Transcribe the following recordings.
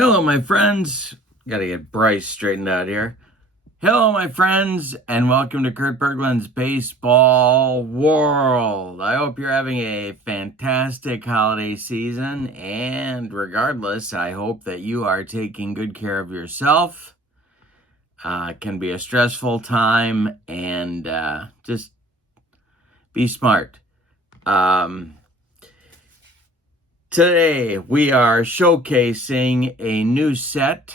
Hello, my friends. Got to get Bryce straightened out here. Hello, my friends, and welcome to Kurt Berglund's Baseball World. I hope you're having a fantastic holiday season, and regardless, I hope that you are taking good care of yourself. It can be a stressful time, and just be smart. Today, we are showcasing a new set,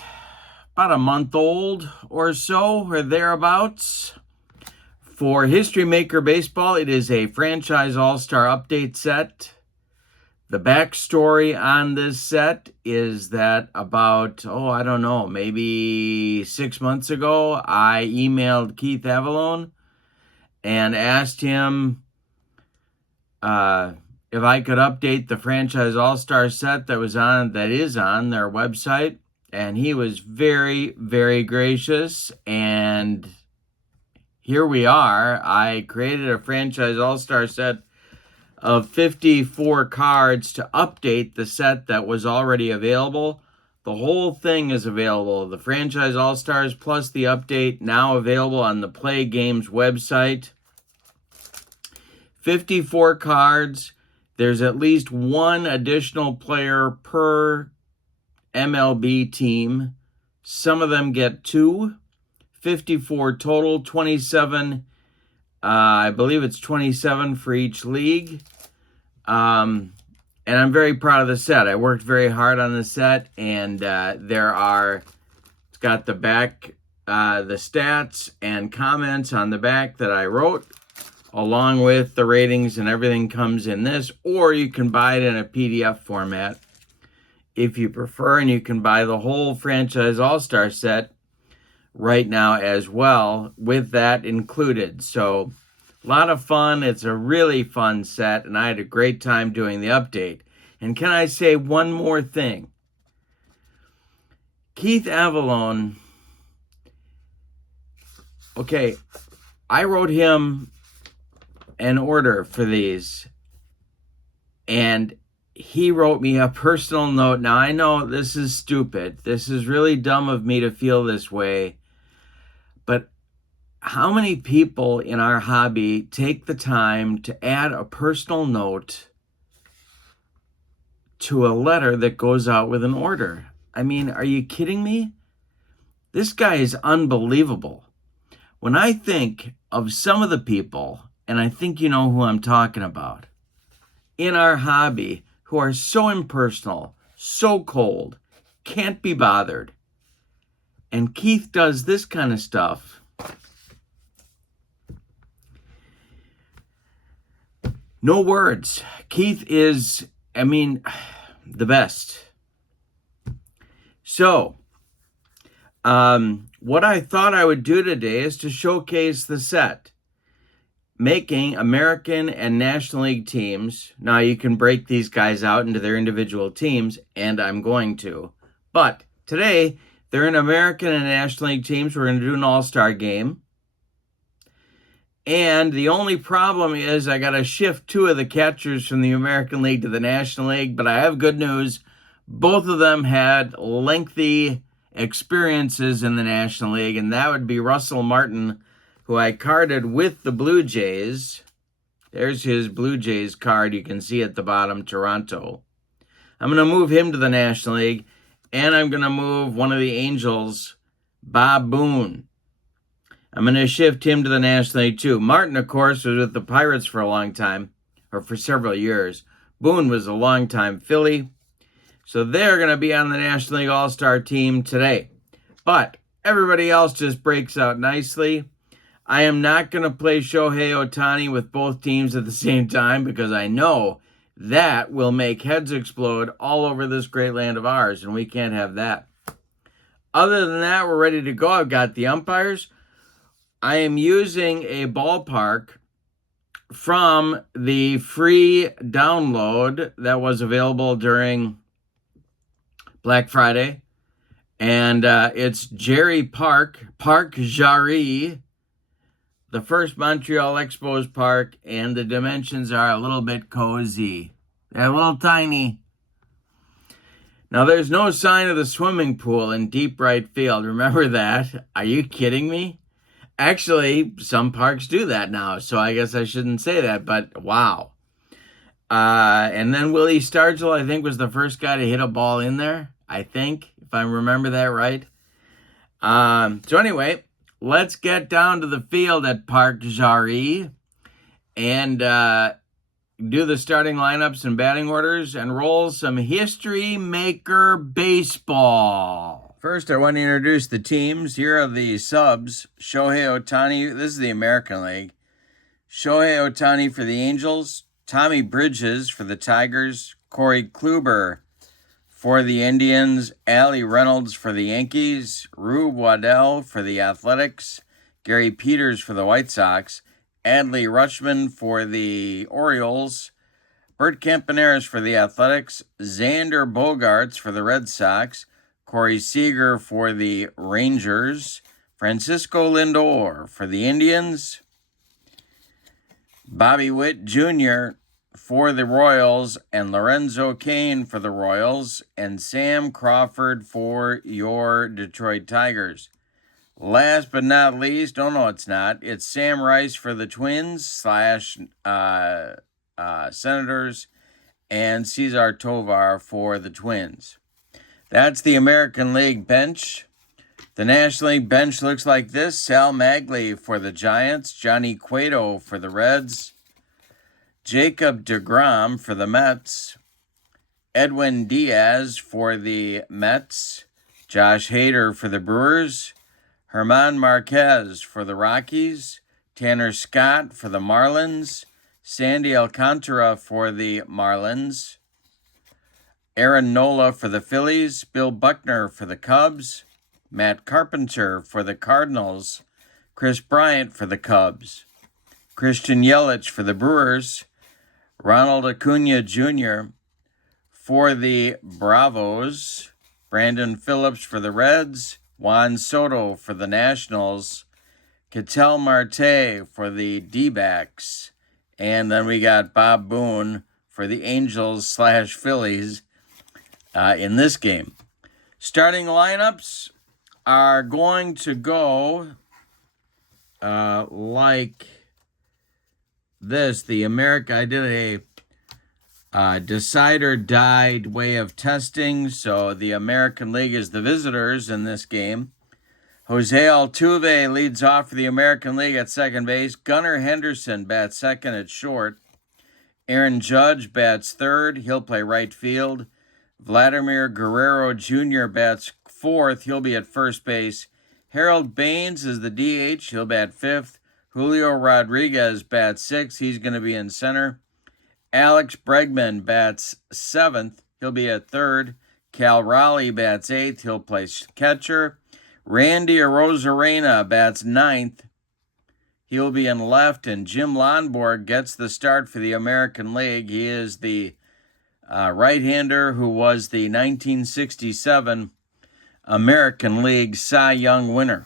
about a month old or so, or thereabouts. For History Maker Baseball, it is a Franchise All-Star Update set. The backstory on this set is that about, maybe 6 months ago, I emailed Keith Avalone and asked him if I could update the Franchise All-Star set that is on their website. And he was very, very gracious. And here we are. I created a Franchise All-Star set of 54 cards to update the set that was already available. The whole thing is available. The Franchise All-Stars plus the update now available on the Play Games website. 54 cards. There's at least one additional player per MLB team. Some of them get two. 54 total, 27. I believe it's 27 for each league. And I'm very proud of the set. I worked very hard on the set, and it's got the back, the stats and comments on the back that I wrote, along with the ratings, and everything comes in this, or you can buy it in a PDF format if you prefer, and you can buy the whole Franchise All-Star set right now as well, with that included. So, a lot of fun. It's a really fun set, and I had a great time doing the update. And can I say one more thing? Keith Avalone, okay, I wrote him an order for these, and he wrote me a personal note. Now, I know this is stupid. This is really dumb of me to feel this way, but how many people in our hobby take the time to add a personal note to a letter that goes out with an order? I mean, are you kidding me? This guy is unbelievable. When I think of some of the people, and I think you know who I'm talking about, in our hobby, who are so impersonal, so cold, can't be bothered, and Keith does this kind of stuff, no words. Keith is, the best. So, what I thought I would do today is to showcase the set, making American and National League teams. Now, you can break these guys out into their individual teams, and I'm going to. But today, they're in American and National League teams. We're going to do an all-star game. And the only problem is I got to shift two of the catchers from the American League to the National League. But I have good news. Both of them had lengthy experiences in the National League, and that would be Russell Martin, who I carded with the Blue Jays. There's his Blue Jays card. You can see at the bottom, Toronto. I'm going to move him to the National League, and I'm going to move one of the Angels, Bob Boone. I'm going to shift him to the National League, too. Martin, of course, was with the Pirates for a long time, or for several years. Boone was a long-time Philly. So they're going to be on the National League All-Star team today. But everybody else just breaks out nicely. I am not going to play Shohei Ohtani with both teams at the same time, because I know that will make heads explode all over this great land of ours, and we can't have that. Other than that, we're ready to go. I've got the umpires. I am using a ballpark from the free download that was available during Black Friday. And it's Jerry Park Jarry, the first Montreal Expos park, and the dimensions are a little bit cozy. They're a little tiny. Now, there's no sign of the swimming pool in deep right field. Remember that? Are you kidding me? Actually, some parks do that now, so I guess I shouldn't say that, but wow. And then Willie Stargell, I think, was the first guy to hit a ball in there, I think, if I remember that right. So anyway, let's get down to the field at Park Jarry and do the starting lineups and batting orders and roll some History Maker baseball. First, I want to introduce the teams. Here are the subs. Shohei Ohtani, this is the American League. Shohei Ohtani for the Angels. Tommy Bridges for the Tigers. Corey Kluber for the Indians. Allie Reynolds for the Yankees. Rube Waddell for the Athletics. Gary Peters for the White Sox. Adley Rutschman for the Orioles. Bert Campaneris for the Athletics. Xander Bogaerts for the Red Sox. Corey Seager for the Rangers. Francisco Lindor for the Indians. Bobby Witt Jr. for the Royals, and Lorenzo Cain for the Royals, and Sam Crawford for your Detroit Tigers. Last but not least, no, it's not. It's Sam Rice for the Twins / Senators, and Cesar Tovar for the Twins. That's the American League bench. The National League bench looks like this. Sal Magley for the Giants, Johnny Cueto for the Reds, Jacob deGrom for the Mets, Edwin Diaz for the Mets, Josh Hader for the Brewers, Herman Marquez for the Rockies, Tanner Scott for the Marlins, Sandy Alcantara for the Marlins, Aaron Nola for the Phillies, Bill Buckner for the Cubs, Matt Carpenter for the Cardinals, Chris Bryant for the Cubs, Christian Yelich for the Brewers, Ronald Acuna Jr. for the Bravos, Brandon Phillips for the Reds, Juan Soto for the Nationals, Ketel Marte for the D-backs, and then we got Bob Boone for the Angels / Phillies in this game. Starting lineups are going to go like this. I did a decide or die way of testing, so the American League is the visitors in this game. Jose Altuve leads off for the American League at second base. Gunnar Henderson bats second at short. Aaron Judge bats third. He'll play right field. Vladimir Guerrero Jr. bats fourth. He'll be at first base. Harold Baines is the DH. He'll bat fifth. Julio Rodriguez bats sixth. He's going to be in center. Alex Bregman bats seventh. He'll be at third. Cal Raleigh bats eighth. He'll play catcher. Randy Arozarena bats ninth. He'll be in left. And Jim Lonborg gets the start for the American League. He is the right-hander who was the 1967 American League Cy Young winner.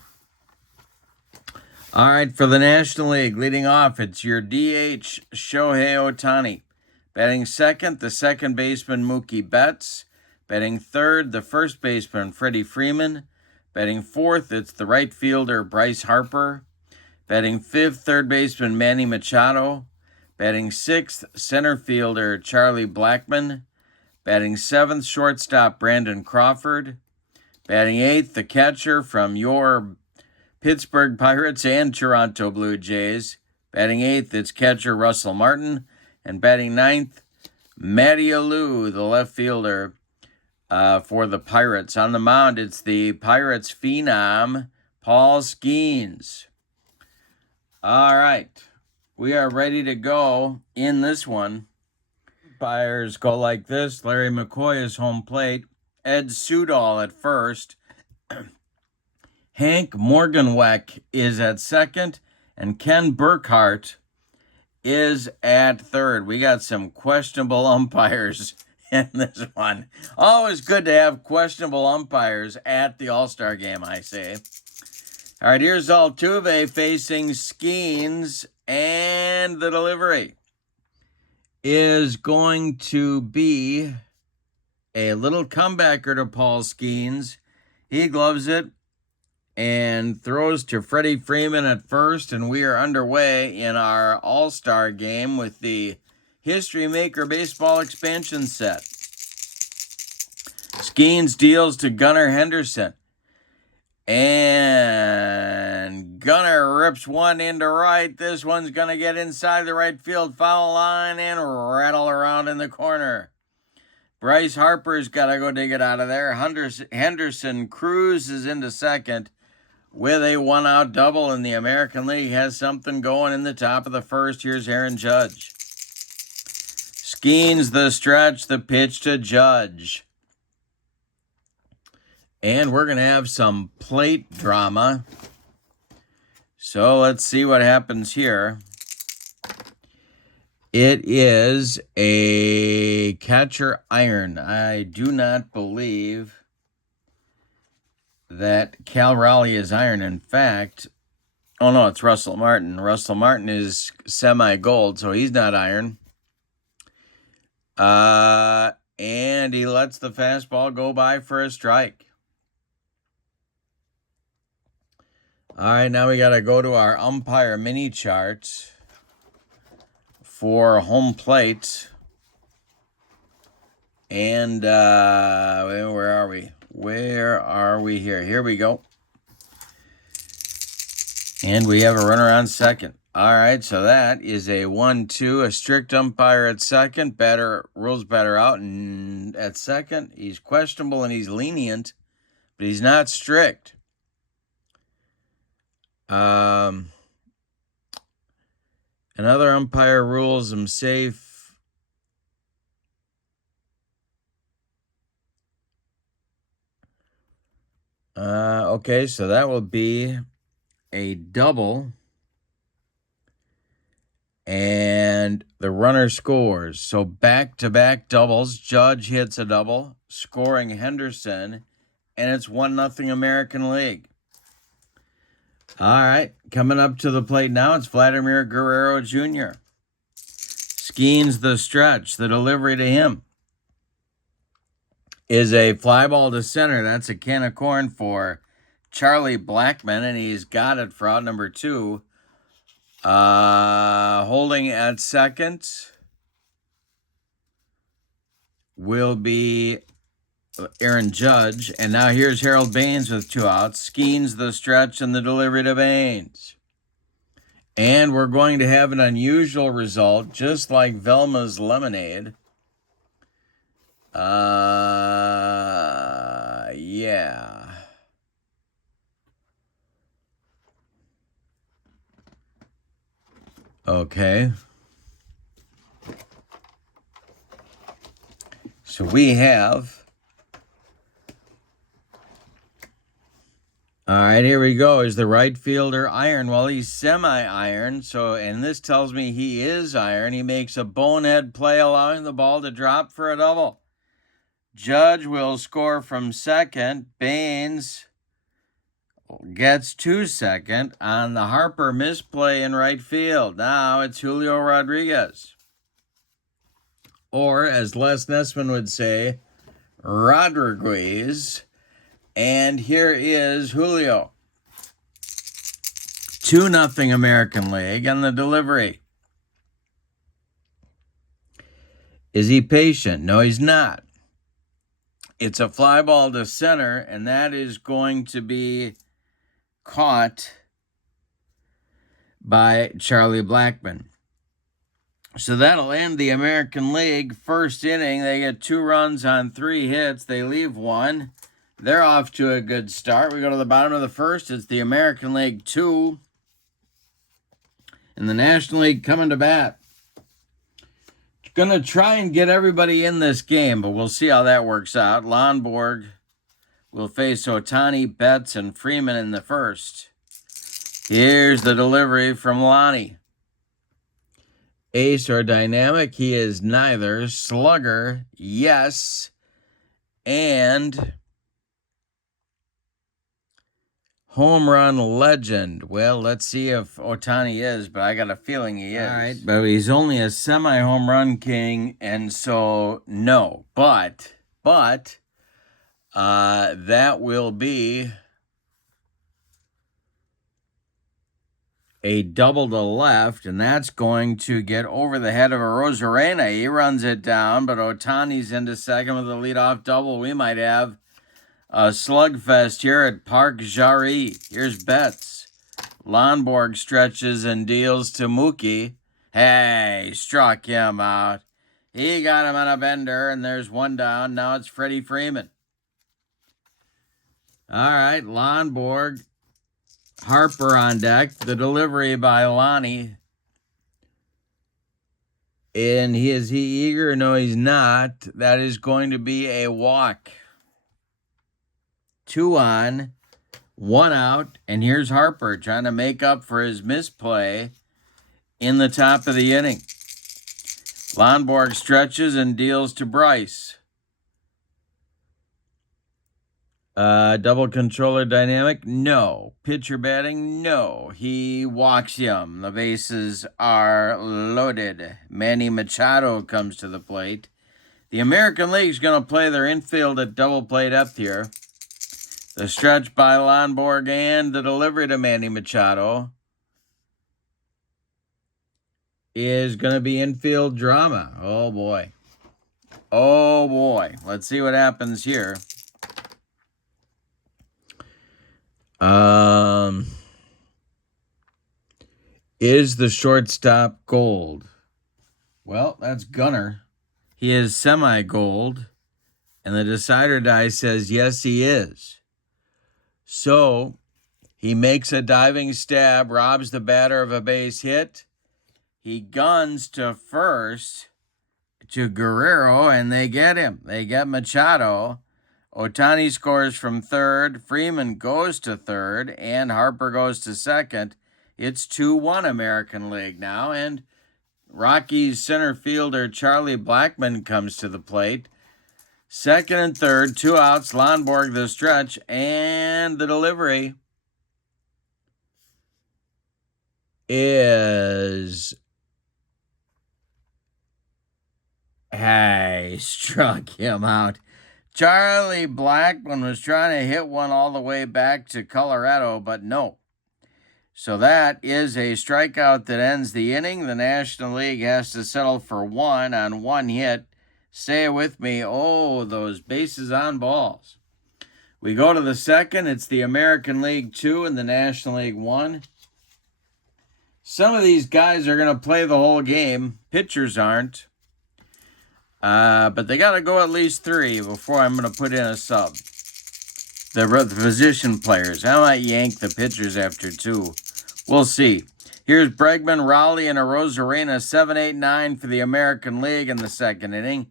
All right, for the National League, leading off, it's your DH, Shohei Ohtani. Batting second, the second baseman, Mookie Betts. Batting third, the first baseman, Freddie Freeman. Batting fourth, it's the right fielder, Bryce Harper. Batting fifth, third baseman, Manny Machado. Batting sixth, center fielder, Charlie Blackmon. Batting seventh, shortstop, Brandon Crawford. Batting eighth, the catcher from your Pittsburgh Pirates and Toronto Blue Jays. Batting eighth, it's catcher Russell Martin. And batting ninth, Matty Alou, the left fielder for the Pirates. On the mound, it's the Pirates phenom, Paul Skenes. All right, we are ready to go in this one. Umpires go like this. Larry McCoy is home plate. Ed Sudol at first. Hank Morganweck is at second. And Ken Burkhart is at third. We got some questionable umpires in this one. Always good to have questionable umpires at the All-Star game, I say. All right, here's Altuve facing Skenes, and the delivery is going to be A little comebacker to Paul Skenes. He gloves it and throws to Freddie Freeman at first, and we are underway in our All-Star game with the History Maker Baseball expansion set. Skenes deals to Gunnar Henderson, and Gunnar rips one into right. This one's going to get inside the right field foul line and rattle around in the corner. Bryce Harper's got to go dig it out of there. Henderson cruises into second with a one-out double, and the American League has something going in the top of the first. Here's Aaron Judge. Skenes the stretch, the pitch to Judge. And we're going to have some plate drama. So let's see what happens here. It is a catcher iron. I do not believe that Cal Raleigh is iron. In fact, oh no, it's Russell Martin. Russell Martin is semi-gold, so he's not iron. And he lets the fastball go by for a strike. All right, now we got to go to our umpire mini chart for home plate. And where are we? Where are we here? Here we go. And we have a runner on second. All right, so that is a 1-2. A strict umpire at second. Rules batter out and at second. He's questionable and he's lenient, but he's not strict. Another umpire rules him safe. Okay, so that will be a double. And the runner scores. So back-to-back doubles. Judge hits a double, scoring Henderson, and it's 1-0 American League. All right, coming up to the plate now, it's Vladimir Guerrero Jr. Skenes the stretch. The delivery to him is a fly ball to center. That's a can of corn for Charlie Blackmon, and he's got it for out number 2. Holding at second will be Aaron Judge. And now here's Harold Baines with 2 outs. Skenes the stretch and the delivery to Baines. And we're going to have an unusual result, just like Velma's Lemonade. Yeah. Okay. So we have... All right, here we go. Is the right fielder iron? Well, he's semi-iron, and this tells me he is iron. He makes a bonehead play, allowing the ball to drop for a double. Judge will score from second. Baines gets to second on the Harper misplay in right field. Now it's Julio Rodriguez. Or, as Les Nessman would say, Rodriguez. And here is Julio. 2-0 American League, and the delivery. Is he patient? No, he's not. It's a fly ball to center, and that is going to be caught by Charlie Blackmon. So that'll end the American League first inning. They get 2 runs on 3 hits. They leave 1. They're off to a good start. We go to the bottom of the first. It's the American League 2. And the National League coming to bat. Going to try and get everybody in this game, but we'll see how that works out. Lonborg will face Otani, Betts, and Freeman in the first. Here's the delivery from Lonnie. Ace or dynamic? He is neither. Slugger, yes. And home run legend. Well, let's see if Otani is, but I got a feeling he is. All right, but he's only a semi-home run king, and so no. But but that will be a double to left, and that's going to get over the head of a Rosarena. He runs it down, but Otani's into second with a leadoff double. We might have a slugfest here at Park Jarry. Here's Betts. Lonborg stretches and deals to Mookie. Hey, struck him out. He got him on a bender, and there's one down. Now it's Freddie Freeman. All right, Lonborg. Harper on deck. The delivery by Lonnie. And is he eager? No, he's not. That is going to be a walk. 2 on, 1 out. And here's Harper trying to make up for his misplay in the top of the inning. Lonborg stretches and deals to Bryce. Double controller dynamic? No. Pitcher batting? No. He walks him. The bases are loaded. Manny Machado comes to the plate. The American League's going to play their infield at double play depth here. The stretch by Lonborg and the delivery to Manny Machado is going to be infield drama. Oh, boy. Oh, boy. Let's see what happens here. Is the shortstop gold? Well, that's Gunner. He is semi-gold, and the decider die says yes, he is. So he makes a diving stab, robs the batter of a base hit. He guns to first to Guerrero, and they get him. They get Machado. Otani scores from third. Freeman goes to third, and Harper goes to second. It's 2-1 American League now, and Rockies center fielder Charlie Blackmon comes to the plate. Second and third, 2 outs. Lonborg the stretch, and the delivery is... Hey, struck him out. Charlie Blackmon was trying to hit one all the way back to Colorado, but no. So that is a strikeout that ends the inning. The National League has to settle for 1 on 1 hit. Say it with me. Oh, those bases on balls. We go to the second. It's the American League 2 and the National League 1. Some of these guys are going to play the whole game. Pitchers aren't. But they got to go at least 3 before I'm going to put in a sub. The position players. I might yank the pitchers after 2. We'll see. Here's Bregman, Rowley, and a Rosarena 7-8-9 for the American League in the second inning.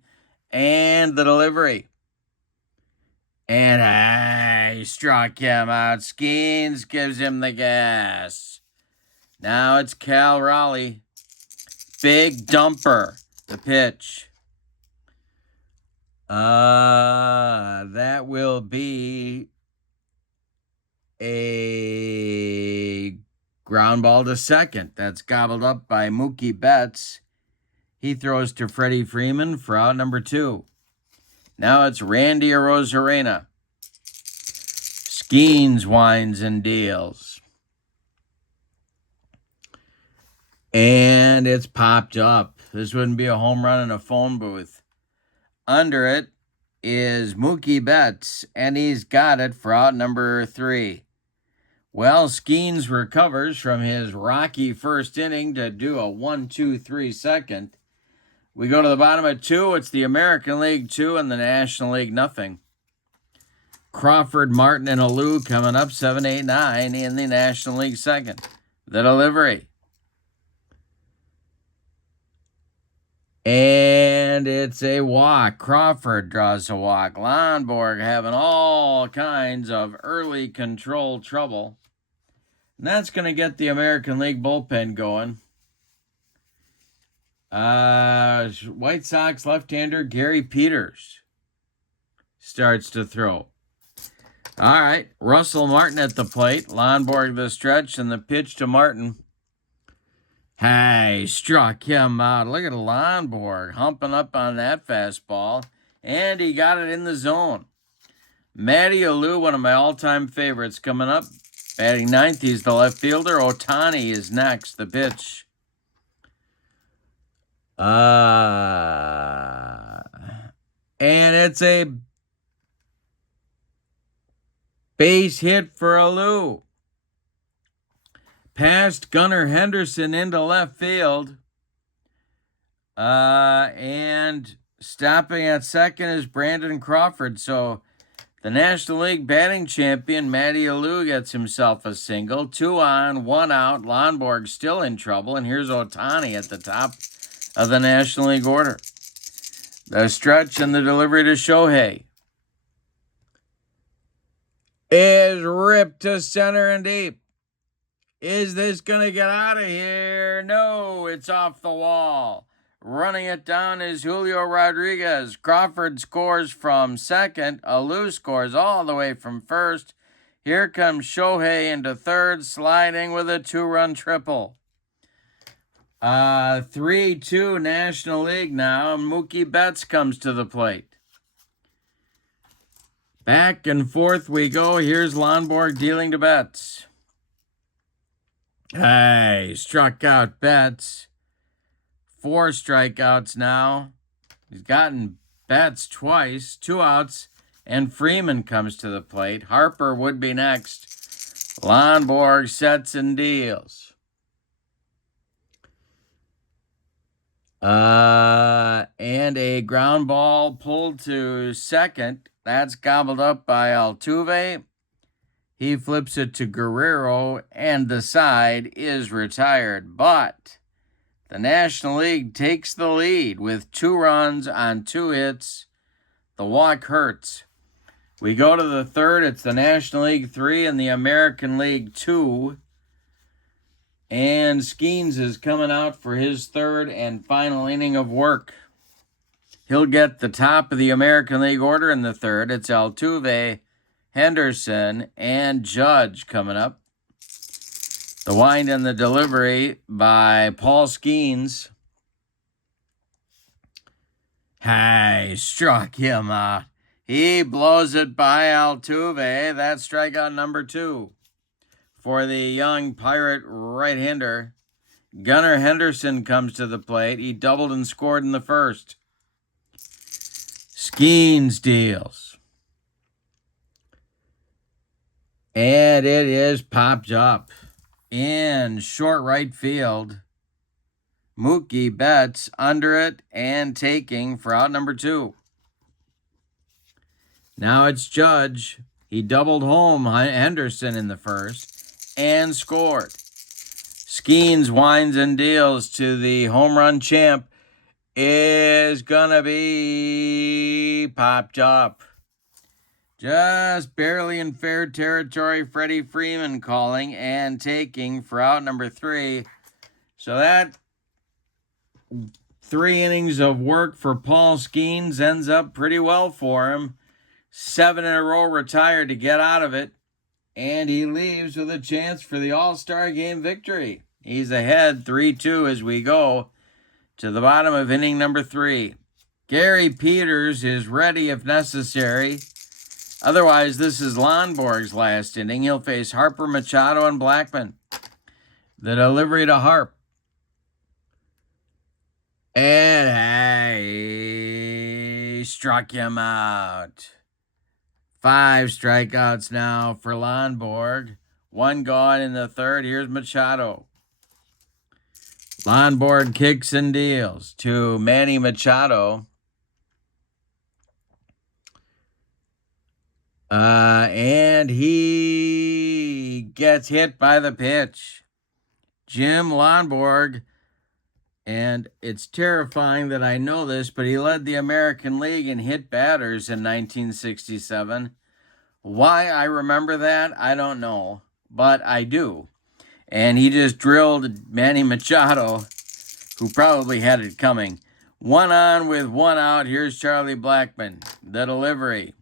And the delivery. And he struck him out. Skenes gives him the gas. Now it's Cal Rowley. Big dumper. The pitch. That will be a ground ball to second. That's gobbled up by Mookie Betts. He throws to Freddie Freeman for out number 2. Now it's Randy Arozarena. Skenes winds and deals. And it's popped up. This wouldn't be a home run in a phone booth. Under it is Mookie Betts, and he's got it for out number 3. Well, Skenes recovers from his rocky first inning to do a 1-2-3 second. We go to the bottom of 2. It's the American League 2 and the National League nothing. Crawford, Martin, and Alou coming up 7-8-9 in the National League second. The delivery. And it's a walk. Crawford draws a walk. Lonborg having all kinds of early control trouble. And that's going to get the American League bullpen going. White Sox left-hander Gary Peters starts to throw. All right, Russell Martin at the plate. Lonborg the stretch and the pitch to Martin. Hey, struck him out. Look at Lonborg humping up on that fastball. and he got it in the zone. Matty Alou, one of my all-time favorites, coming up. Batting ninth, he's the left fielder. Ohtani is next, the pitch. And it's a base hit for Alou. Past Gunnar Henderson into left field. And stopping at second is Brandon Crawford. So the National League batting champion, Matty Alou, gets himself a single. 2 on, 1 out. Lonborg still in trouble. And here's Ohtani at the top of the National League order. The stretch and the delivery to Shohei is ripped to center and deep. Is this going to get out of here? No, it's off the wall. Running it down is Julio Rodriguez. Crawford scores from second. Alou scores all the way from first. Here comes Shohei into third, sliding with a 2-run triple. 3-2 National League now. Mookie Betts comes to the plate. Back and forth we go. Here's Lonborg dealing to Betts. Hey, struck out Betts. 4 strikeouts now. He's gotten Betts twice. 2 outs, and Freeman comes to the plate. Harper would be next. Lonborg sets and deals. And a ground ball pulled to second. That's gobbled up by Altuve. He flips it to Guerrero, and the side is retired. But the National League takes the lead with 2 runs on 2 hits. The walk hurts. We go to the third. It's the National League 3 and the American League 2. And Skenes is coming out for his third and final inning of work. He'll get the top of the American League order in the third. It's Altuve, Henderson, and Judge coming up. The wind and the delivery by Paul Skenes. Hey, struck him out. He blows it by Altuve. That's strikeout number 2 for the young Pirate right-hander. Gunnar Henderson comes to the plate. He doubled and scored in the first. Skenes deals. And it is popped up in short right field. Mookie Betts under it and taking for out number 2. Now it's Judge. He doubled home Henderson in the first and scored. Skenes winds and deals to the home run champ. Is gonna be popped up. Just barely in fair territory. Freddie Freeman calling and taking for out number 3. So that 3 innings of work for Paul Skenes ends up pretty well for him. 7 in a row retired to get out of it. And he leaves with a chance for the All-Star Game victory. He's ahead 3-2 as we go to the bottom of inning number 3. Gary Peters is ready if necessary. Otherwise, this is Lonborg's last inning. He'll face Harper, Machado, and Blackman. The delivery to Harp. And he struck him out. 5 strikeouts now for Lonborg. 1 gone in the third. Here's Machado. Lonborg kicks and deals to Manny Machado. And he gets hit by the pitch. Jim Lonborg, and it's terrifying that I know this, but he led the American League in hit batters in 1967. Why I remember that, I don't know, but I do. And he just drilled Manny Machado, who probably had it coming. 1 on with 1 out. Here's Charlie Blackman. The delivery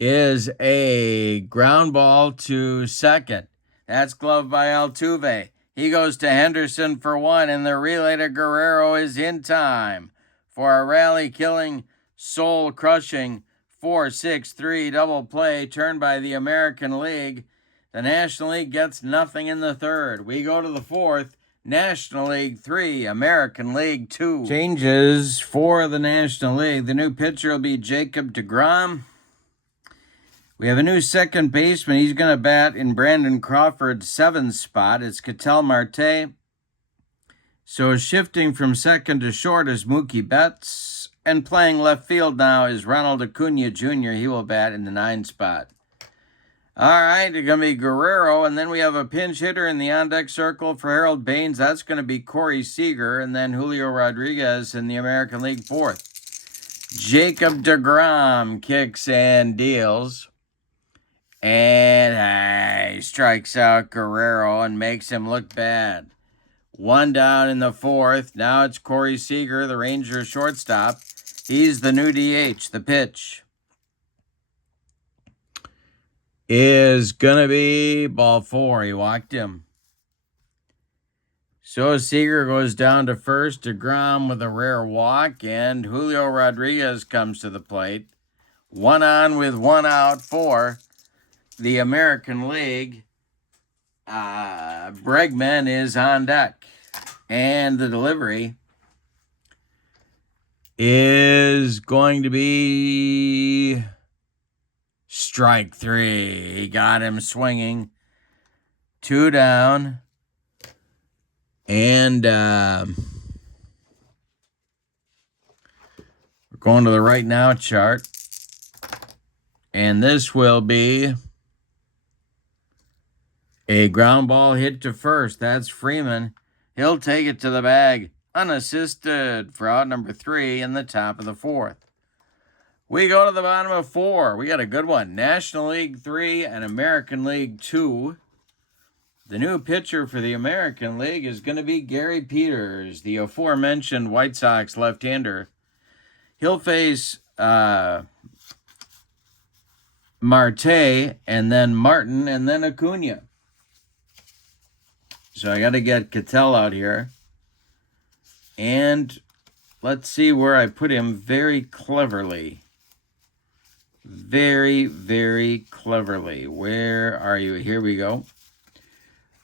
is a ground ball to second. That's gloved by Altuve. He goes to Henderson for 1, and the relay to Guerrero is in time for a rally-killing, soul-crushing 4-6-3 double play turned by the American League. The National League gets nothing in the third. We go to the fourth. National League 3, American League 2. Changes for the National League. The new pitcher will be Jacob deGrom. We have a new second baseman. He's going to bat in Brandon Crawford's 7th spot. It's Ketel Marte. So shifting from second to short is Mookie Betts. And playing left field now is Ronald Acuna Jr. He will bat in the 9th spot. All right, it's going to be Guerrero. And then we have a pinch hitter in the on-deck circle for Harold Baines. That's going to be Corey Seager. And then Julio Rodriguez in the American League 4th. Jacob deGrom kicks and deals. And he strikes out Guerrero and makes him look bad. 1 down in the 4th. Now it's Corey Seager, the Rangers shortstop. He's the new DH. The pitch is going to be ball 4. He walked him. So Seager goes down to first. deGrom with a rare walk. And Julio Rodriguez comes to the plate. 1 on with 1 out for the American League. Bregman is on deck. And the delivery is going to be strike 3. He got him swinging. 2 down. And we're going to the right now chart. And this will be a ground ball hit to first. That's Freeman. He'll take it to the bag unassisted for out number 3 in the top of the 4th. We go to the bottom of 4. We got a good one. National League 3 and American League 2. The new pitcher for the American League is going to be Gary Peters, the aforementioned White Sox left-hander. He'll face Marte, and then Martin, and then Acuna. So I got to get Ketel out here. And let's see where I put him very cleverly. Very, very cleverly. Where are you? Here we go.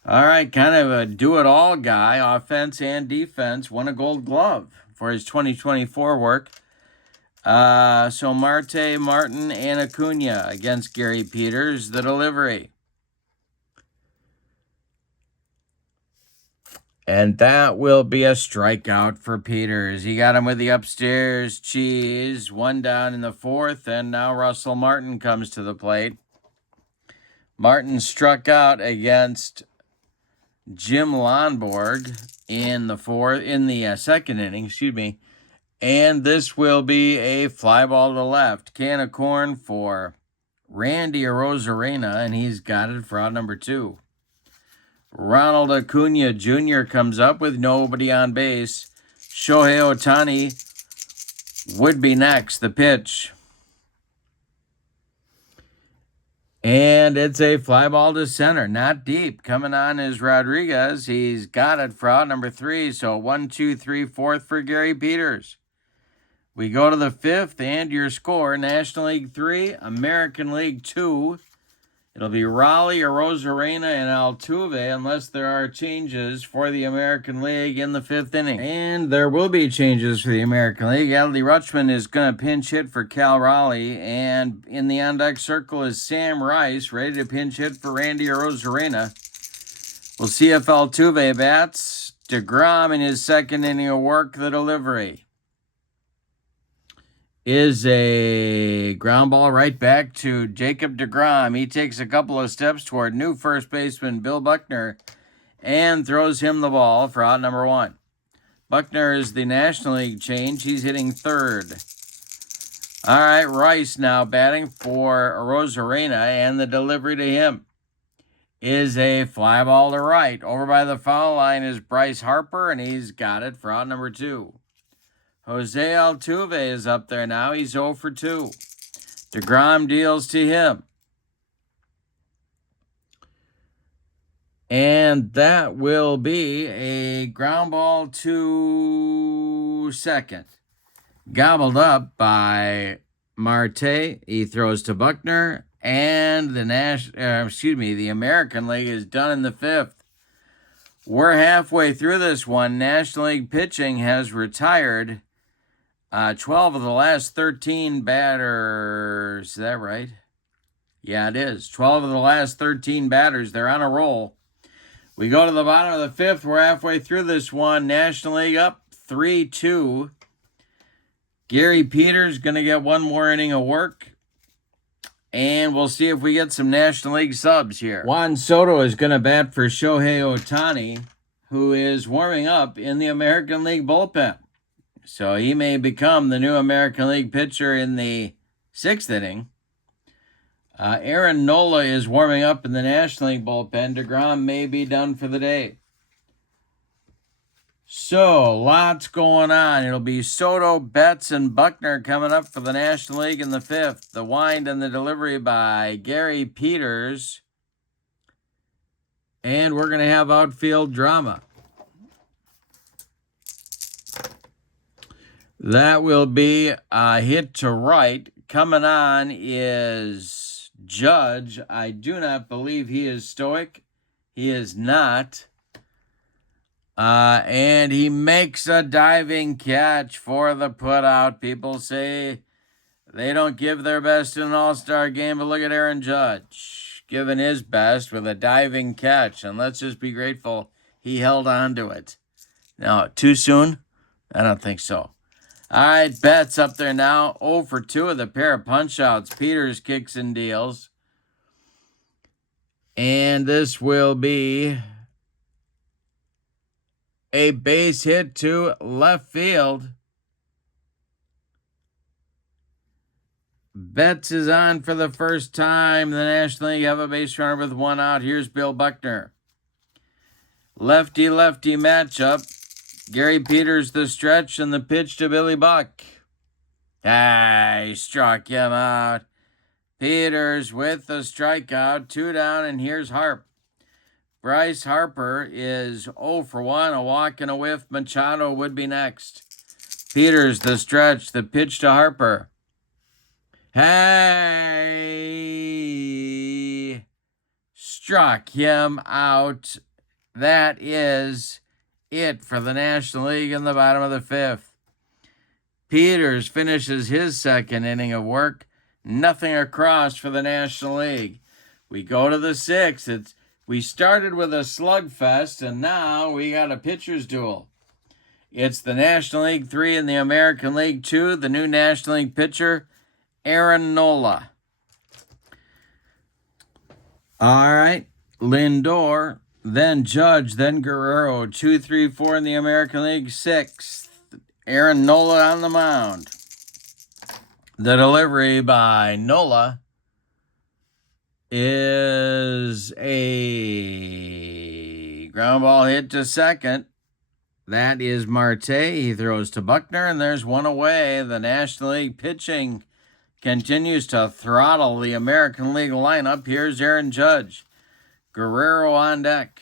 All right, kind of a do-it-all guy, offense and defense. Won a Gold Glove for his 2024 work. So Marte, Martin, and Acuna against Gary Peters. The delivery. And that will be a strikeout for Peters. He got him with the upstairs cheese. 1 down in the 4th, and now Russell Martin comes to the plate. Martin struck out against Jim Lonborg in the 2nd inning, And this will be a fly ball to left. Can of corn for Randy Arozarena, and he's got it for out number 2. Ronald Acuna Jr. comes up with nobody on base. Shohei Ohtani would be next. The pitch. And it's a fly ball to center. Not deep. Coming on is Rodriguez. He's got it for out number 3. So 1, 2, 3, 4th for Gary Peters. We go to the 5th, and your score, National League 3, American League 2. It'll be Raleigh, Arozarena, and Altuve unless there are changes for the American League in the 5th inning. And there will be changes for the American League. Adley Rutschman is going to pinch hit for Cal Raleigh. And in the on-deck circle is Sam Rice, ready to pinch hit for Randy Arozarena. We'll see if Altuve bats. deGrom in his 2nd inning of work. The delivery is a ground ball right back to Jacob deGrom. He takes a couple of steps toward new first baseman Bill Buckner and throws him the ball for out number 1. Buckner is the National League change. He's hitting 3rd. All right, Rice now batting for Arozarena, and the delivery to him is a fly ball to right. Over by the foul line is Bryce Harper, and he's got it for out number 2. Jose Altuve is up there now. He's 0 for 2. deGrom deals to him. And that will be a ground ball to second. Gobbled up by Marte. He throws to Buckner, and the American League is done in the 5th. We're halfway through this one. National League pitching has retired 12 of the last 13 batters. Is that right? Yeah, it is. 12 of the last 13 batters. They're on a roll. We go to the bottom of the 5th. We're halfway through this one. National League up 3-2. Gary Peters going to get one more inning of work. And we'll see if we get some National League subs here. Juan Soto is going to bat for Shohei Ohtani, who is warming up in the American League bullpen. So he may become the new American League pitcher in the 6th inning. Aaron Nola is warming up in the National League bullpen. DeGrom may be done for the day. So, lots going on. It'll be Soto, Betts, and Buckner coming up for the National League in the 5th. The wind and the delivery by Gary Peters. And we're going to have outfield drama. That will be a hit to right. Coming on is Judge. I do not believe he is stoic. He is not. And he makes a diving catch for the putout. People say they don't give their best in an all-star game, but look at Aaron Judge giving his best with a diving catch. And let's just be grateful he held on to it. Now, too soon? I don't think so. All right, Betts up there now. 0 for 2 with a pair of punch-outs. Peters kicks and deals. And this will be a base hit to left field. Betts is on for the first time. The National League have a base runner with one out. Here's Bill Buckner. Lefty-lefty matchup. Gary Peters the stretch and the pitch to Billy Buck. He struck him out. Peters with the strikeout. 2 down, and here's Harp. Bryce Harper is 0 for 1, a walk and a whiff. Machado would be next. Peters, the stretch, the pitch to Harper. Struck him out. That is it for the National League in the bottom of the 5th. Peters finishes his 2nd inning of work. Nothing across for the National League. We go to the 6th. We started with a slugfest, and now we got a pitcher's duel. It's the National League 3 and the American League 2. The new National League pitcher, Aaron Nola. All right, Lindor, then Judge, then Guerrero. 2, 3, 4 in the American League 6th. Aaron Nola on the mound. The delivery by Nola is a ground ball hit to second. That is Marte. He throws to Buckner, and there's one away. The National League pitching continues to throttle the American League lineup. Here's Aaron Judge. Guerrero on deck.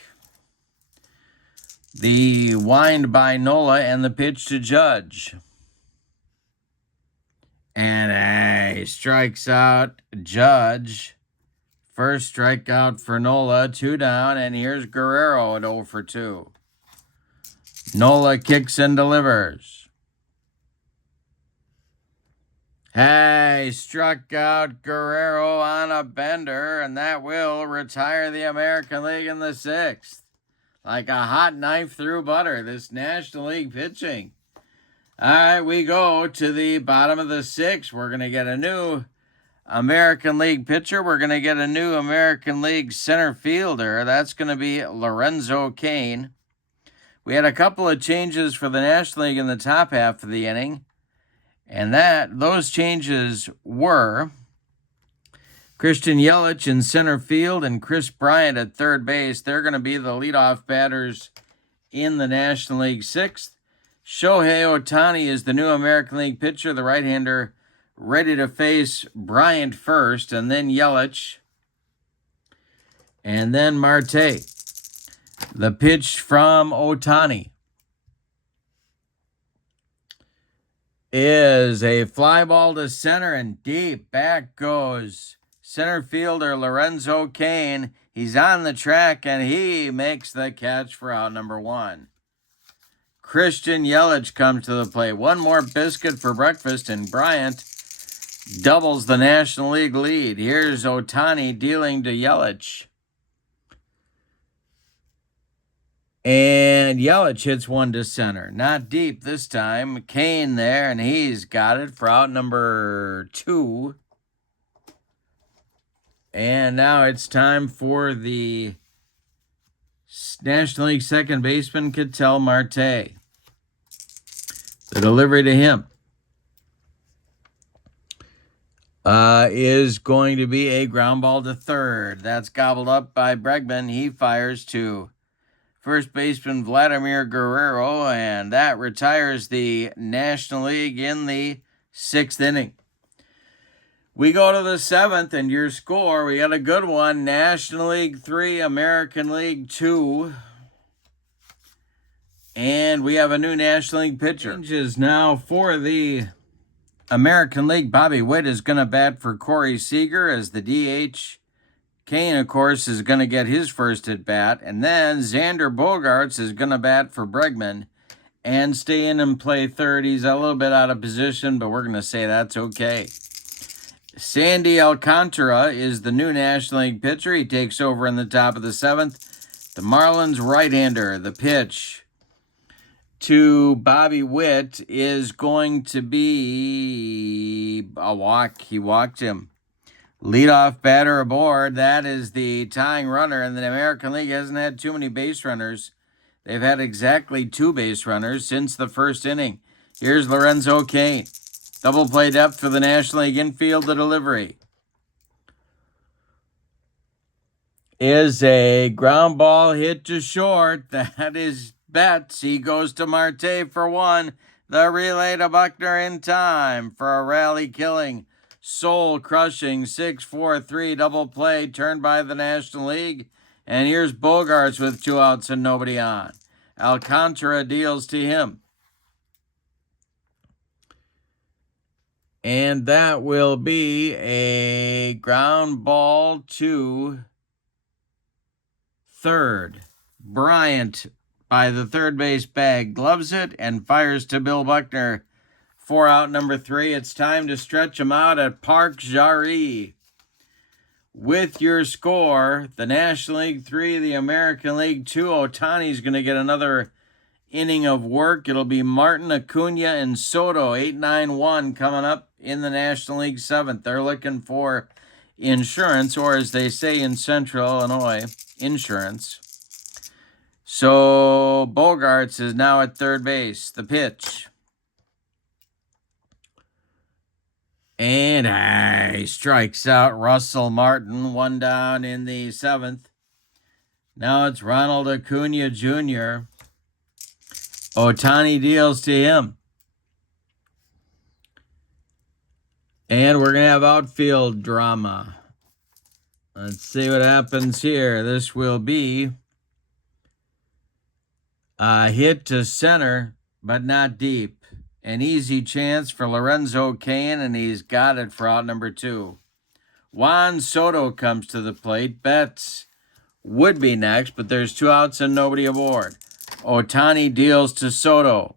The wind by Nola and the pitch to Judge. And he strikes out Judge. First strikeout for Nola, 2 down, and here's Guerrero at 0 for 2. Nola kicks and delivers. Struck out Guerrero on a bender, and that will retire the American League in the 6th. Like a hot knife through butter, this National League pitching. All right, we go to the bottom of the 6th. We're going to get a new American League pitcher. We're going to get a new American League center fielder. That's going to be Lorenzo Cain. We had a couple of changes for the National League in the top half of the inning. And those changes were Christian Yelich in center field and Chris Bryant at third base. They're going to be the leadoff batters in the National League 6th. Shohei Ohtani is the new American League pitcher, the right-hander, ready to face Bryant first, and then Yelich, and then Marte. The pitch from Ohtani. is a fly ball to center and deep. Back goes center fielder Lorenzo Cain. He's on the track and he makes the catch for out number 1. Christian Yelich comes to the plate. One more biscuit for breakfast, and Bryant doubles the National League lead. Here's Ohtani dealing to Yelich. And Yelich hits one to center. Not deep this time. Cain there, and he's got it for out number 2. And now it's time for the National League second baseman, Ketel Marte. The delivery to him is going to be a ground ball to third. That's gobbled up by Bregman. He fires to first baseman Vladimir Guerrero, and that retires the National League in the 6th inning. We go to the 7th, and your score, we got a good one. National League 3, American League 2. And we have a new National League pitcher. Changes now for the American League. Bobby Witt is going to bat for Corey Seager as the DH. Cain, of course, is going to get his first at bat. And then Xander Bogaerts is going to bat for Bregman and stay in and play third. He's a little bit out of position, but we're going to say that's okay. Sandy Alcantara is the new National League pitcher. He takes over in the top of the 7th. The Marlins right-hander, the pitch to Bobby Witt is going to be a walk. He walked him. Leadoff batter aboard. That is the tying runner, and the American League hasn't had too many base runners. They've had exactly 2 base runners since the first inning. Here's Lorenzo Cain. Double play depth for the National League infield. The delivery is a ground ball hit to short. That is Betts. He goes to Marte for 1. The relay to Buckner in time for a rally-killing, soul-crushing 6-4-3 double play turned by the National League. And here's Bogaerts with 2 outs and nobody on. Alcantara deals to him. And that will be a ground ball to third. Bryant, by the third base bag, gloves it and fires to Bill Buckner for out number 3. It's time to stretch him out at Park Jarry. With your score, the National League 3, the American League 2, Ohtani's going to get another inning of work. It'll be Martin, Acuna, and Soto, 8-9-1 coming up in the National League 7th. They're looking for insurance, or as they say in Central Illinois, insurance. So Bogaerts is now at third base. The pitch. And he strikes out Russell Martin. 1 down in the 7th. Now it's Ronald Acuna Jr. Ohtani deals to him. And we're going to have outfield drama. Let's see what happens here. This will be a hit to center, but not deep. An easy chance for Lorenzo Cain, and he's got it for out number 2. Juan Soto comes to the plate. Betts would be next, but there's 2 outs and nobody aboard. Ohtani deals to Soto.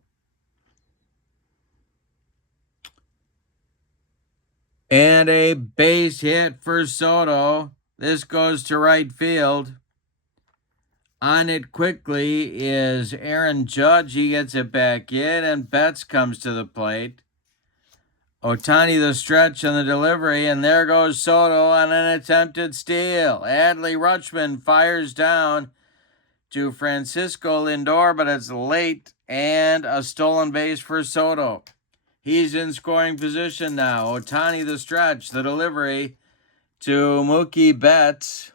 And a base hit for Soto. This goes to right field. On it quickly is Aaron Judge. He gets it back in, and Betts comes to the plate. Ohtani the stretch and the delivery, and there goes Soto on an attempted steal. Adley Rutschman fires down to Francisco Lindor, but it's late, and a stolen base for Soto. He's in scoring position now. Ohtani the stretch, the delivery to Mookie Betts.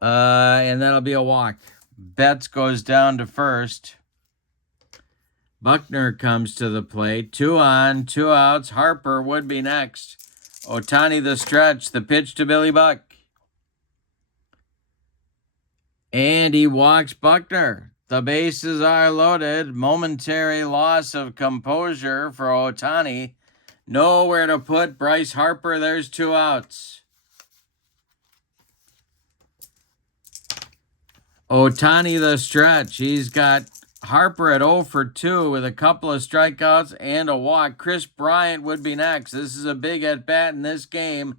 And that'll be a walk. Betts goes down to first. Buckner comes to the plate. 2 on, 2 outs. Harper would be next. Ohtani the stretch. The pitch to Billy Buck. And he walks Buckner. The bases are loaded. Momentary loss of composure for Ohtani. Nowhere to put Bryce Harper. There's 2 outs. Ohtani the stretch. He's got Harper at 0 for 2 with a couple of strikeouts and a walk. Chris Bryant would be next. This is a big at-bat in this game.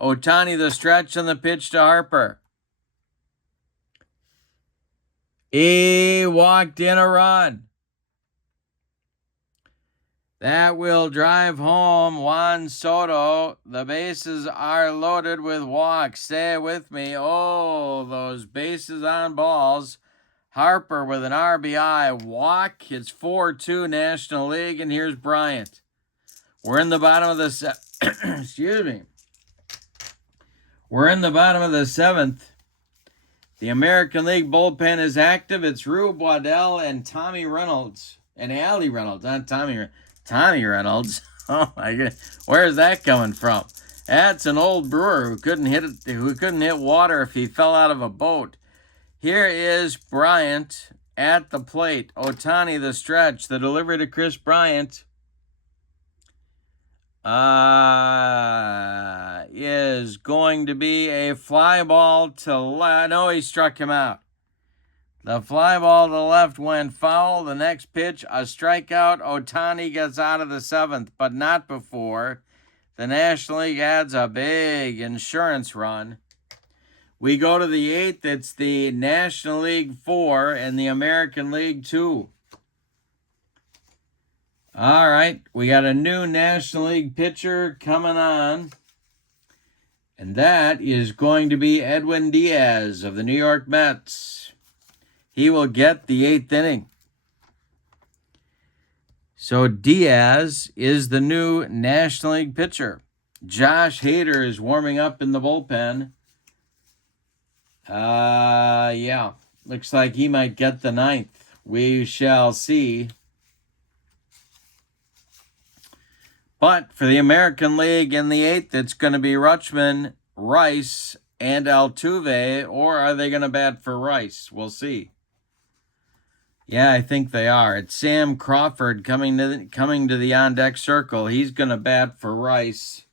Ohtani the stretch on the pitch to Harper. He walked in a run. That will drive home Juan Soto. The bases are loaded with walks. Stay with me. Oh, those bases on balls. Harper with an RBI walk. It's 4-2 National League, and here's Bryant. We're in the bottom of the excuse me. We're in the bottom of the 7th. The American League bullpen is active. It's Rube Waddell and Tommy Reynolds. And Allie Reynolds, not Tommy Reynolds. Oh my God. Where's that coming from? That's an old brewer who couldn't hit water if he fell out of a boat. Here is Bryant at the plate. Ohtani the stretch. The delivery to Chris Bryant is going to be a fly ball to left. No, he struck him out. The fly ball to the left went foul. The next pitch, a strikeout. Ohtani gets out of the 7th, but not before the National League adds a big insurance run. We go to the 8th. It's the National League 4 and the American League 2. All right, we got a new National League pitcher coming on, and that is going to be Edwin Diaz of the New York Mets. He will get the 8th inning. So Diaz is the new National League pitcher. Josh Hader is warming up in the bullpen. Yeah, looks like he might get the 9th. We shall see. But for the American League in the 8th, it's going to be Rutschman, Rice, and Altuve, or are they going to bat for Rice? We'll see. Yeah, I think they are. It's Sam Crawford coming to the on-deck circle. He's going to bat for Rice.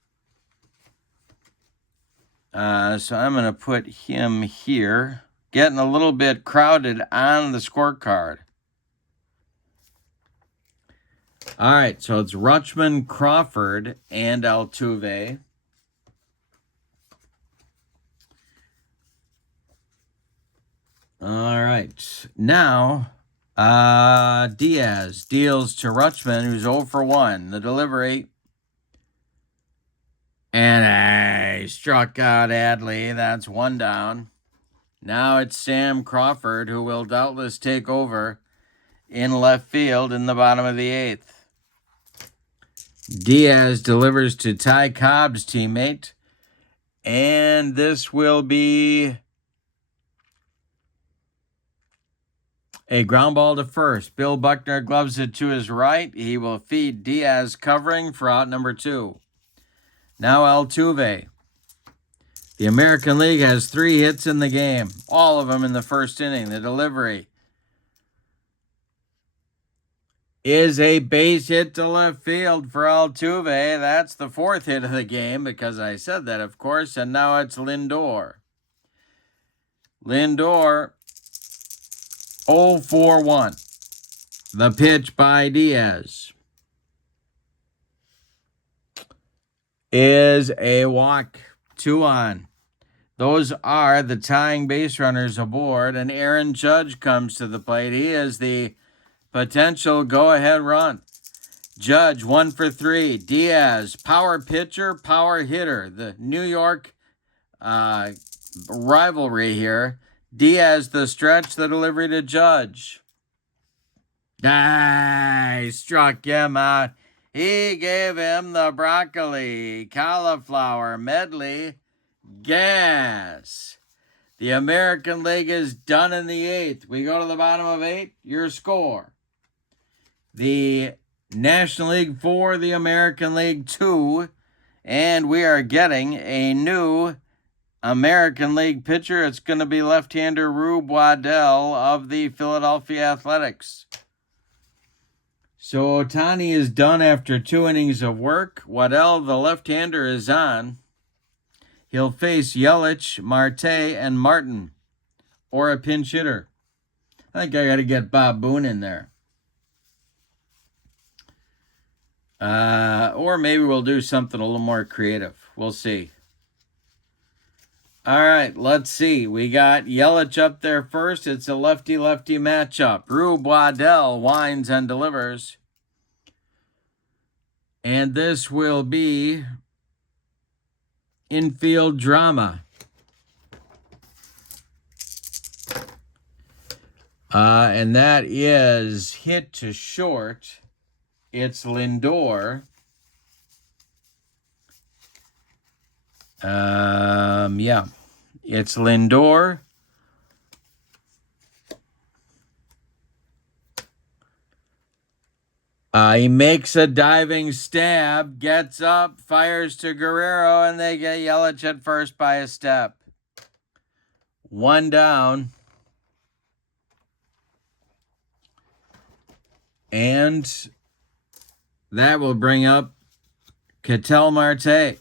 So I'm going to put him here. Getting a little bit crowded on the scorecard. All right, so it's Rutschman, Crawford, and Altuve. All right, now Diaz deals to Rutschman, who's 0 for 1. The delivery. And he struck out Adley. That's 1 down. Now it's Sam Crawford, who will doubtless take over in left field in the bottom of the 8th. Diaz delivers to Ty Cobb's teammate. And this will be a ground ball to first. Bill Buckner gloves it to his right. He will feed Diaz covering for out number 2. Now Altuve. The American League has 3 hits in the game. All of them in the first inning. The delivery is a base hit to left field for Altuve. That's the 4th hit of the game because I said that, of course. And now it's Lindor. Lindor 0 for 1. The pitch by Diaz is a walk. 2 on. Those are the tying base runners aboard, and Aaron Judge comes to the plate. He is the potential go-ahead run. Judge 1 for 3. Diaz, power pitcher, power hitter. The New York rivalry here. Diaz the stretch, the delivery to Judge. He struck him out. He gave him the broccoli, cauliflower, medley, gas. The American League is done in the 8th. We go to the bottom of 8. Your score. The National League 4, the American League 2, and we are getting a new American League pitcher, it's going to be left-hander Rube Waddell of the Philadelphia Athletics. So Ohtani is done after 2 innings of work. Waddell, the left-hander, is on. He'll face Yelich, Marte, and Martin, or a pinch hitter. I think I got to get Bob Boone in there. Or maybe we'll do something a little more creative. We'll see. All right, let's see. We got Yelich up there first. It's a lefty-lefty matchup. Rube Waddell winds and delivers. And this will be infield drama. And that is hit to short. It's Lindor. Yeah, it's Lindor. He makes a diving stab, gets up, fires to Guerrero, and they get Yelich at first by a step. 1 down. And that will bring up Ketel Marte.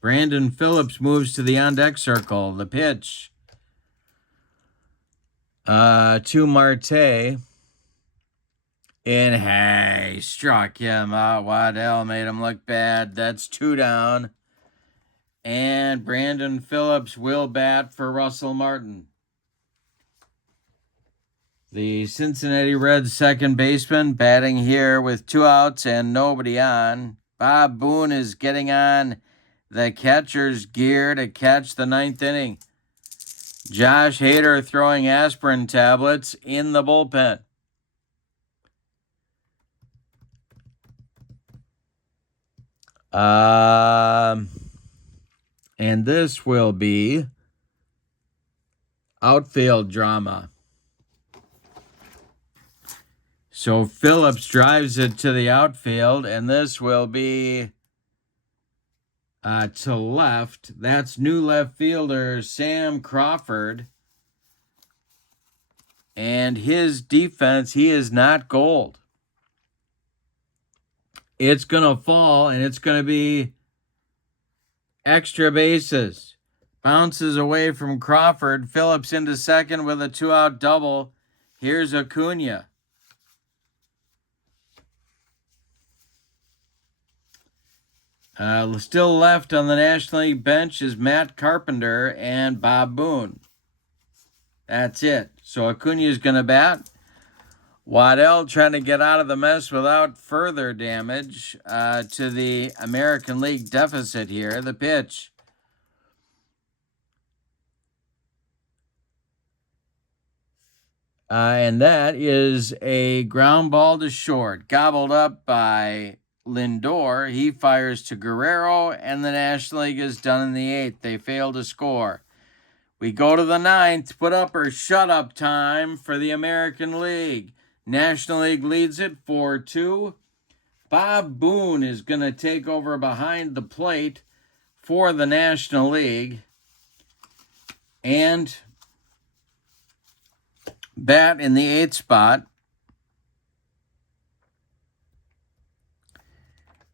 Brandon Phillips moves to the on-deck circle. The pitch to Marte. And hey, struck him out. Waddell made him look bad. That's 2 down. And Brandon Phillips will bat for Russell Martin. The Cincinnati Reds second baseman batting here with 2 outs and nobody on. Bob Boone is getting on the catcher's gear to catch the 9th inning. Josh Hader throwing aspirin tablets in the bullpen. And this will be outfield drama. So Phillips drives it to the outfield, and this will be to left. That's new left fielder Sam Crawford. And his defense, he is not gold. It's going to fall, and it's going to be extra bases. Bounces away from Crawford. Phillips into second with a 2-out double. Here's Acuna. Still left on the National League bench is Matt Carpenter and Bob Boone. That's it. So Acuna is going to bat. Waddell trying to get out of the mess without further damage to the American League deficit here. The pitch. And that is a ground ball to short. Gobbled up by Lindor. He fires to Guerrero, and the National League is done in the 8th. They fail to score. We go to the 9th. Put up or shut up time for the American League. National League leads it 4-2. Bob Boone is going to take over behind the plate for the National League and bat in the 8th spot.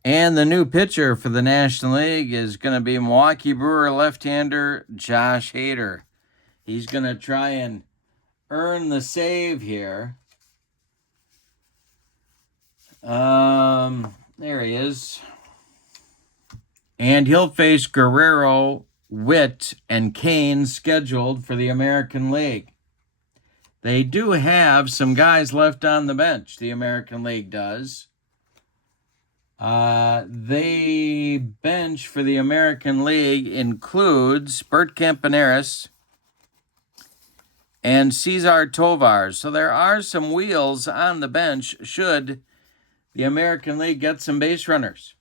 And the new pitcher for the National League is going to be Milwaukee Brewer left-hander Josh Hader. He's going to try and earn the save here. There he is. And he'll face Guerrero, Witt, and Kane scheduled for the American League. They do have some guys left on the bench, the American League does. The bench for the American League includes Bert Campaneris and Cesar Tovar. So there are some wheels on the bench should the American League get some base runners.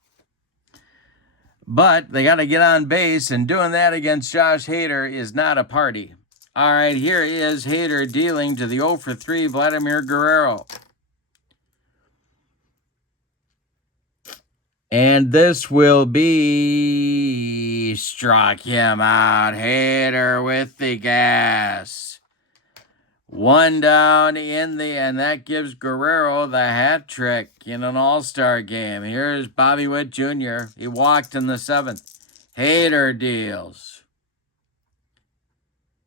But they got to get on base, and doing that against Josh Hader is not a party. All right, here is Hader dealing to the 0-for-3 Vladimir Guerrero. And this will be struck him out. Hader with the gas. One down in the, and that gives Guerrero the hat trick in an all-star game. Here's Bobby Witt Jr. He walked in the 7th. Hader deals.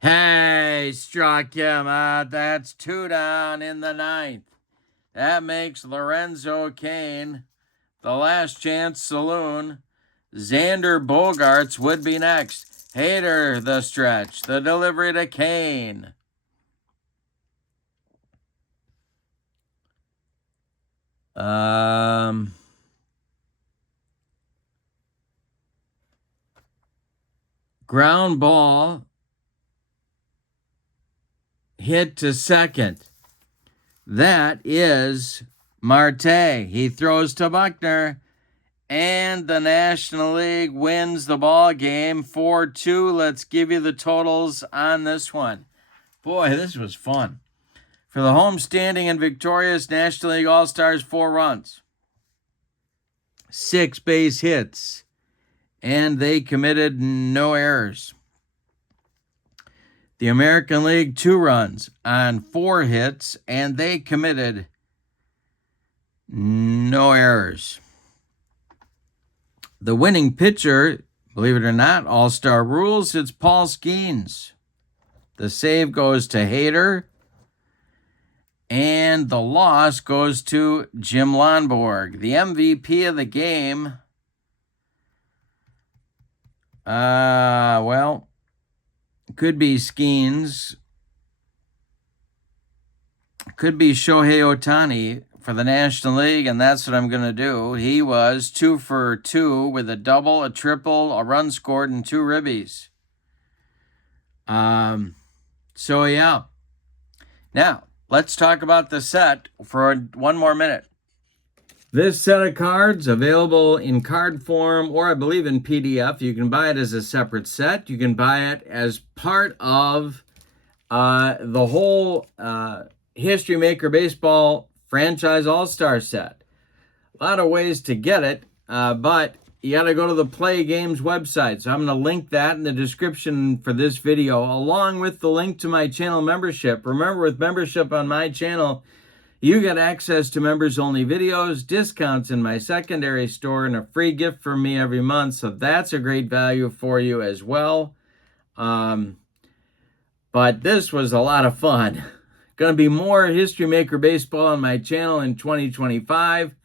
Hey, struck him out. That's 2 down in the 9th. That makes Lorenzo Cain the last chance saloon. Xander Bogaerts would be next. Hader the stretch. The delivery to Cain. Ground ball hit to second. That is Marte. He throws to Buckner, and the National League wins the ball game 4-2. Let's give you the totals on this one. Boy, this was fun. For the home-standing and victorious National League All-Stars, 4 runs, 6 base hits, and they committed no errors. The American League, 2 runs on 4 hits, and they committed no errors. The winning pitcher, believe it or not, All-Star rules, it's Paul Skenes. The save goes to Hader, and the loss goes to Jim Lonborg. The MVP of the game, well, could be Skenes, could be Shohei Ohtani for the National League, and that's what I'm going to do. He was 2 for 2 with a double, a triple, a run scored, and 2 ribbies. So, yeah. Now, let's talk about the set for 1 more minute. This set of cards available in card form, or I believe in PDF. You can buy it as a separate set. You can buy it as part of the whole History Maker Baseball Franchise All-Star set. A lot of ways to get it, but you got to go to the Play Games website. So I'm going to link that in the description for this video, along with the link to my channel membership. Remember, with membership on my channel, you get access to members-only videos, discounts in my secondary store, and a free gift from me every month. So that's a great value for you as well. But this was a lot of fun. Going to be more History Maker Baseball on my channel in 2025.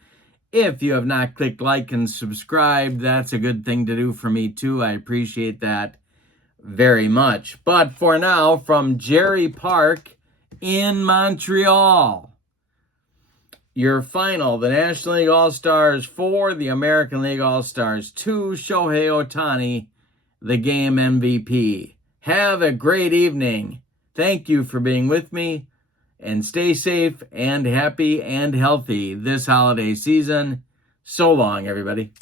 If you have not clicked like and subscribe, that's a good thing to do for me too. I appreciate that very much. But for now, from Jerry Park in Montreal, your final, the National League All-Stars 4, the American League All-Stars 2, Shohei Ohtani, the game MVP. Have a great evening. Thank you for being with me, and stay safe and happy and healthy this holiday season. So long, everybody.